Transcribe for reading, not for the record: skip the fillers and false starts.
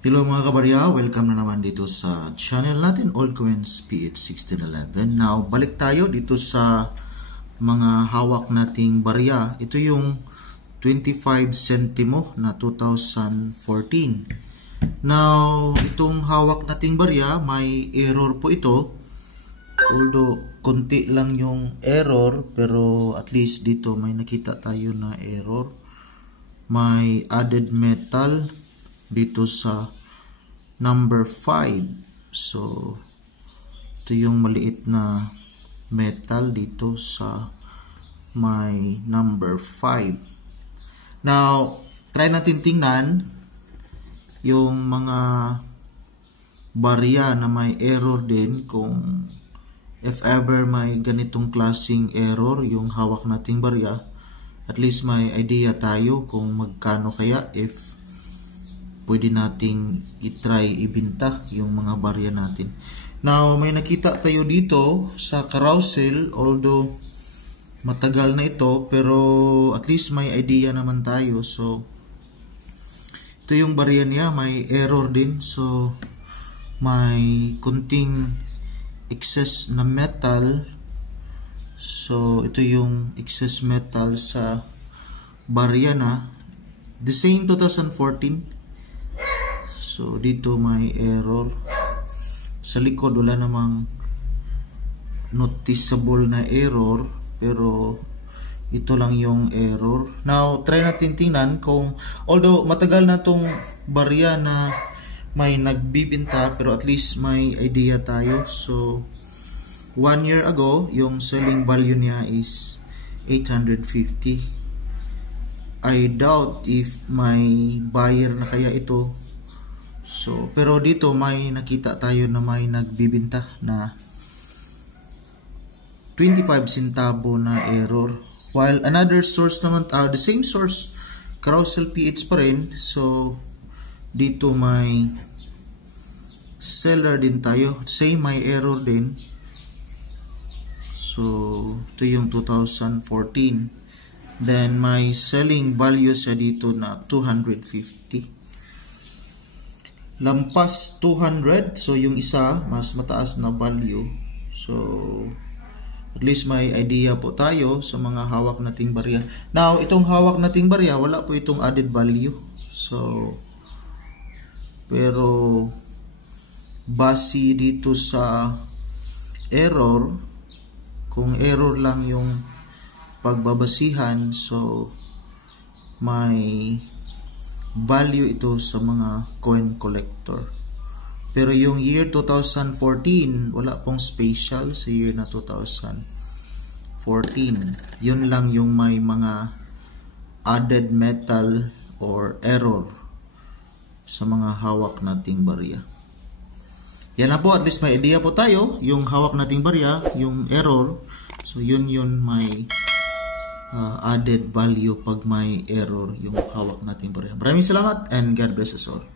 Hello mga kabarya, welcome na naman dito sa channel natin, Altcoins PH1611. Now, balik tayo dito sa mga hawak nating barya. Ito yung 25 centimo na 2014. Now, itong hawak nating barya, may error po ito. Although, konti lang yung error, pero at least dito may nakita tayo na error. May added metal dito sa number 5. So, ito yung maliit na metal dito sa may number 5. Now, try natin tingnan yung mga barya na may error din, kung if ever may ganitong klaseng error yung hawak nating barya, at least may idea tayo kung magkano kaya if pwede nating itry ibenta yung mga barya natin. Now, may nakita tayo dito sa carousel, although matagal na ito, pero at least may idea naman tayo. So, ito yung barya niya, may error din. So, may kunting excess na metal. So, ito yung excess metal sa barya na. The same 2014. So, dito may error. Sa likod, wala namang noticeable na error. Pero, ito lang yung error. Now, try natin tingnan kung, although matagal na tong barya na may nagbibinta, pero at least may idea tayo. So, 1 year ago, yung selling value niya is 850. I doubt if may buyer na kaya ito. So, pero dito may nakita tayo na may nagbibinta na 25 centavo na error. While another source naman, the same source, Carousel PH pa rin. So, dito may seller din tayo. Same, may error din. So, ito yung 2014. Then, may selling value sa dito na 250. Lampas 200. So, yung isa, mas mataas na value. So, at least may idea po tayo sa mga hawak nating barya. Now, itong hawak nating barya, wala po itong added value. So, pero, base dito sa error, kung error lang yung pagbabasihan, so may value ito sa mga coin collector. Pero yung year 2014, wala pong special sa year na 2014. Yun lang yung may mga added metal or error sa mga hawak nating barya. Yan na po, at least may idea po tayo yung hawak nating barya, yung error. So yun may added value pag may error yung hawak nating barya. Maraming salamat and God bless us all.